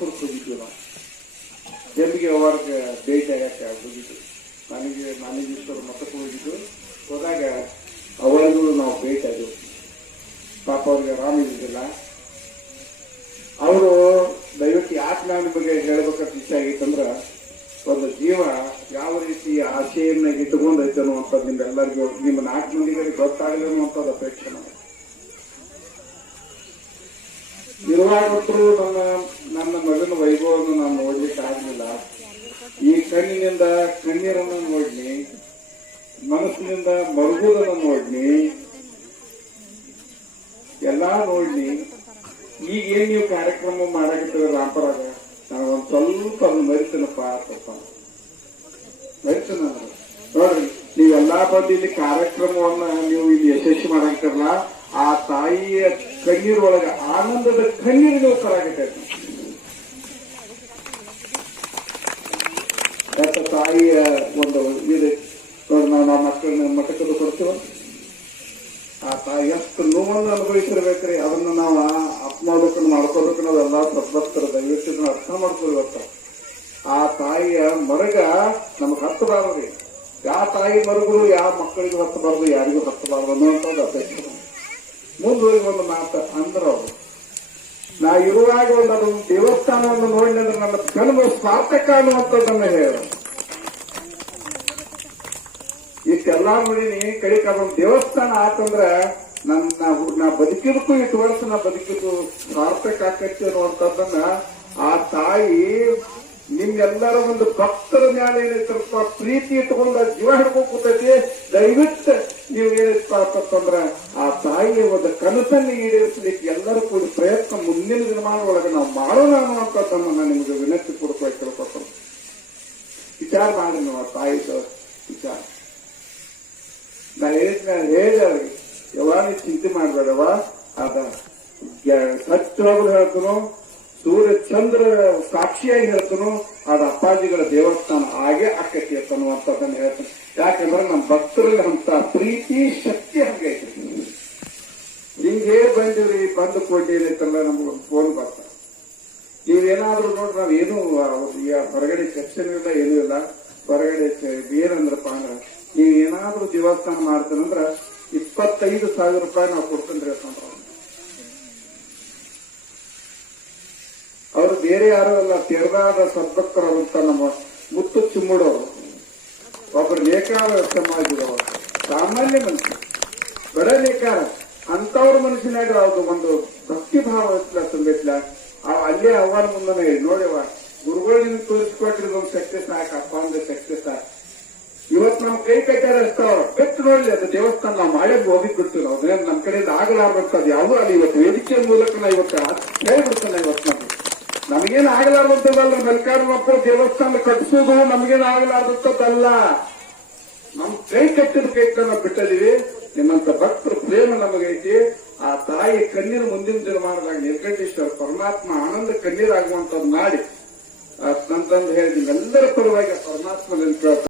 ಮಾಲೇಶ್ವರಕ್ಕೆ ಹೋಗಿದ್ವಿ ನಾವು. ಜಂಬಿಗೆ ಅವಾರ್ಗೆ ಭೇಟಿ ಆಗಕ್ಕೆ ಹೋಗಿದ್ವಿ. ಮಾಲಿಂಗೇಶ್ವರ ಮಠಕ್ಕೆ ಹೋಗಿದ್ದು. ಹೋದಾಗ ಅವರಿಗೂ ನಾವು ಭೇಟಿ ಆದವು. ಪಾಪ ಅವ್ರಿಗೆ ಆರಾಮ ಇದ್ದಿಲ್ಲ. ಅವರು ದಯವಿಟ್ಟು ಯಾಕೆ ನನ್ನ ಬಗ್ಗೆ ಹೇಳ್ಬೇಕಂತ ಇಷ್ಟ ಆಗಿತ್ತಂದ್ರ, ಒಂದು ಜೀವ ಯಾವ ರೀತಿ ಆಶೆಯನ್ನ ಇಟ್ಟುಕೊಂಡೈತೆ ಅನ್ನುವಂಥದ್ದು ನಿಮ್ಮೆಲ್ಲರಿಗೂ, ನಿಮ್ಮ 4 ಮಂದಿಗೆ ಗೊತ್ತಾಗಲಿ ಅನ್ನುವಂಥದ್ದು ಅಪೇಕ್ಷೆ ನಾವು. ಇರುವಾಗಂತೂ ನನ್ನ ಮಗನ ವೈಭವವನ್ನು ನಾನು ನೋಡ್ಲಿಕ್ಕೆ ಆಗಲಿಲ್ಲ. ಈ ಕಣ್ಣಿನಿಂದ ಕಣ್ಣೀರನ್ನು ನೋಡ್ನಿ, ಮನಸ್ಸಿನಿಂದ ಮರುಗುವುದನ್ನು ನೋಡ್ನಿ, ಎಲ್ಲಾ ನೋಡ್ನಿ. ಈಗ ಏನ್ ನೀವು ಕಾರ್ಯಕ್ರಮ ಮಾಡಾಕಿದ್ದೀರ ರಾಮಪುರಾಗ, ನಾನು ಒಂದ್ ಸ್ವಲ್ಪ ಅದನ್ನ ಮರಿತೇನಪ್ಪ ತಪ್ಪ ಮರಿತೇನೆ. ನೋಡ್ರಿ, ನೀವೆಲ್ಲಾ ಬಂದು ಇಲ್ಲಿ ಕಾರ್ಯಕ್ರಮವನ್ನ ನೀವು ಇಲ್ಲಿ ಯಶಸ್ವಿ ಮಾಡಾಕಿರಲ್ಲ, ಆ ತಾಯಿಯ ಕಣ್ಣೀರೊಳಗ ಆನಂದದ ಕಣ್ಣೀರು ನೀವು ತರಾಕೈತೆ. ತಾಯಿಯ ಒಂದು ಇದೆ ನೋಡಿ, ನಾವು ಮಕ್ಕಳನ್ನ ಮಠಕ್ಕದು ಕೊಡ್ತೀವ. ಆ ತಾಯಿ ಎಷ್ಟು ನೋವನ್ನು ಅನುಭವಿಸಿರ್ಬೇಕ್ರಿ, ಅದನ್ನ ನಾವು ಅಪಮಾನಕ್ಕೆ ಮಾಡ್ಕೋಬೇಕು. ನಾವೆಲ್ಲ ಸದ್ಭಕ್ತರ ದಯವಿಟ್ಟು ಅರ್ಥ ಮಾಡ್ಕೊಳ್ಬೇಕು. ಆ ತಾಯಿಯ ಮರಗ ನಮಗ್ ಹತ್ತಬಾರ್ದ್ರಿ. ಯಾವ ತಾಯಿ ಮರಗಳು ಯಾವ ಮಕ್ಕಳಿಗೂ ಹತ್ತಬಾರ್ದು, ಯಾರಿಗೂ ಹತ್ತಬಾರ್ದು ಅನ್ನುವಂಥದ್ದು ಅಪೇಕ್ಷೆ. ಮುಂದೋಗಿ ಒಂದು ಮಾತು ಅಂದ್ರ ಅವರು, ನಾ ಇರುವಾಗ ಒಂದು ಅದೊಂದು ದೇವಸ್ಥಾನವನ್ನು ನೋಡಿ ಅಂದ್ರೆ ನನ್ನ ಜನ್ಮ ಸಾರ್ಥಕ ಅನ್ನುವಂಥದ್ದನ್ನ ಹೇಳ. ಇಷ್ಟೆಲ್ಲಾ ನೋಡಿನಿ, ಕಡಿಕ ಅದೊಂದು ದೇವಸ್ಥಾನ ಆತಂದ್ರ ನಾ ಬದುಕಿದಕ್ಕೂ ಇಷ್ಟು ವರ್ಷ ನಾ ಬದುಕಿದ್ದು ಸಾರ್ಥಕ ಆಕೈತಿ ಅನ್ನುವಂಥದ್ದನ್ನ ಆ ತಾಯಿ ನಿಮ್ಗೆಲ್ಲರ ಒಂದು ಭಕ್ತರ ಮ್ಯಾಲ ಏನೈತಪ್ಪ ಪ್ರೀತಿ ಇಟ್ಕೊಂಡ ಜೀವ ಹಿಡ್ಕೊಂಡ್ ಕೂತೈತಿ. ದಯವಿಟ್ಟು ನೀವು ಏನೈತಪ್ಪ ಅಂತಂದ್ರ ಆ ತಾಯಿಯ ಒಂದು ಕನಸನ್ನು ಈಡೇರಿಸಲಿಕ್ಕೆ ಎಲ್ಲರೂ ಕೂಡ ಪ್ರಯತ್ನ ಮುಂದಿನ ದಿನಮಾನದೊಳಗೆ ನಾವು ಮಾಡೋಣ ಅನ್ನುವಂಥದ್ದನ್ನು ನಾನು ನಿಮಗೆ ವಿನಂತಿ ಪೂರ್ವಕವಾಗಿ ತಿಳ್ಕೊಳ್ತೇನೆ. ವಿಚಾರ ಮಾಡಿ ನಾವು ಆ ತಾಯಿದ ವಿಚಾರ. ನಾ ಹೇಳಿದ ಯಾವಾಗ ಚಿಂತೆ ಮಾಡ್ಬೇಡವ, ಅದ ಸತ್ಯವಾಗ್ಲೂ ಹೇಳ್ತನು, ಸೂರ್ಯ ಚಂದ್ರ ಸಾಕ್ಷಿಯಾಗಿ ಹೇಳ್ತನು, ಅದ ಅಪ್ಪಾಜಿಗಳ ದೇವಸ್ಥಾನ ಹಾಗೆ ಆಕೈತಿ ಅಂತನ್ನುವಂಥದ್ದನ್ನು ಹೇಳ್ತಾನೆ. ಯಾಕಂದ್ರೆ ನಮ್ಮ ಭಕ್ತರಲ್ಲಿ ಅಂತ ಪ್ರೀತಿ ಶಕ್ತಿ ಹಂಗೈತಿ. ಹಿಂಗೆ ಬಂದಿವ್ರಿ, ಬಂದು ಕೊಡ್ಲಿ ಏನೈತಲ್ಲ ನಮ್ಗೆ ಫೋನ್ ಬರ್ತಾರೆ. ನೀವೇನಾದ್ರೂ ನೋಡ್ರಿ, ನಾವೇನು ಹೊರಗಡೆ ಚರ್ಚೆನೂ ಇಲ್ಲ, ಏನೂ ಇಲ್ಲ. ಹೊರಗಡೆ ಏನಂದ್ರಪ್ಪ ಅಂದ್ರ, ನೀವೇನಾದ್ರೂ ದೇವಸ್ಥಾನ ಮಾಡ್ತೇನಂದ್ರ 25,000 ರೂಪಾಯಿ ನಾವು ಕೊಡ್ತೇನ್ರಿ ಅಂತಂದ್ರ, ಅವರು ಬೇರೆ ಯಾರು ಅಲ್ಲ, ತೆರದಾದ ಸದ್ಭಕ್ತರಂತ ನಮ್ಮ ಮುತ್ತು ಚಿಮ್ಮುಡವರು, ಒಬ್ಬರು ನೇಕಾರ ಸಮಾಜದವರು, ಸಾಮಾನ್ಯ ಮನುಷ್ಯ, ಬಡ ನೇಕಾರ ಅಂತವ್ರ ಮನುಷ್ಯನಾಗ ಅವ್ರು ಒಂದು ಭಕ್ತಿ ಭಾವ ತುಂಬಿಟ್ಲ. ಅಲ್ಲೇ ಅವನ ಮುಂದನೆ ನೋಡಿವ ಗುರುಗಳಿಂದ ತೋರಿಸ್ಕೊಟ್ರಿ ಒಂದು ಶಕ್ತಿ ಸಾಕು, ಅಪ್ಪ ಅಂದ್ರೆ ಶಕ್ತಿ ಸಾಕು. ಇವತ್ತು ನಮ್ ಕೈ ಕಟ್ಟಾರ ಇರ್ತಾವ, ಬಿಟ್ಟು ನೋಡ್ಲಿ ಅದು ದೇವಸ್ಥಾನ ನಾವು ಮಾಡೇ ಹೋಗಿಬಿಡ್ತೀವಿ. ನಾವು ಅದೇನು ನಮ್ಮ ಕಡೆಯಿಂದ ಆಗಲಾರ್ದಂತದ್ದು ಯಾವುದು ಅಲ್ಲಿ. ಇವತ್ತು ವೇದಿಕೆಯ ಮೂಲಕ ನಾ ಇವತ್ತು ಹೇಳ್ಬಿಡ್ತಾನೆ. ಇವತ್ತು ನಮಗೇನು ಆಗಲಾರ್ದಂತದಲ್ಲ, ಮಲ್ಕಾರಪ್ಪ ದೇವಸ್ಥಾನ ಕಟ್ಟಿಸೋದು ನಮಗೇನು ಆಗಲಾರ್ದಂತದ್ದಲ್ಲ. ನಮ್ ಕೈ ಕಟ್ಟಿದ ಕೈತ ನಾವು ಬಿಟ್ಟಿದೀವಿ. ನಿಮ್ಮಂತ ಭಕ್ತರ ಪ್ರೇಮ ನಮಗೈತಿ. ಆ ತಾಯಿ ಕಣ್ಣೀರು ಮುಂದಿನ ದಿನಮಾನದಾಗ ನಿರ್ಗಂಟೇಶ್ವರ ಪರಮಾತ್ಮ ಆನಂದ ಕಣ್ಣೀರಾಗುವಂತದ್ದು ಮಾಡಿ ಅಂತಂದು ಹೇಳಿ ನಿಮ್ಮೆಲ್ಲರ ಪರವಾಗಿ ಪರಮಾತ್ಮ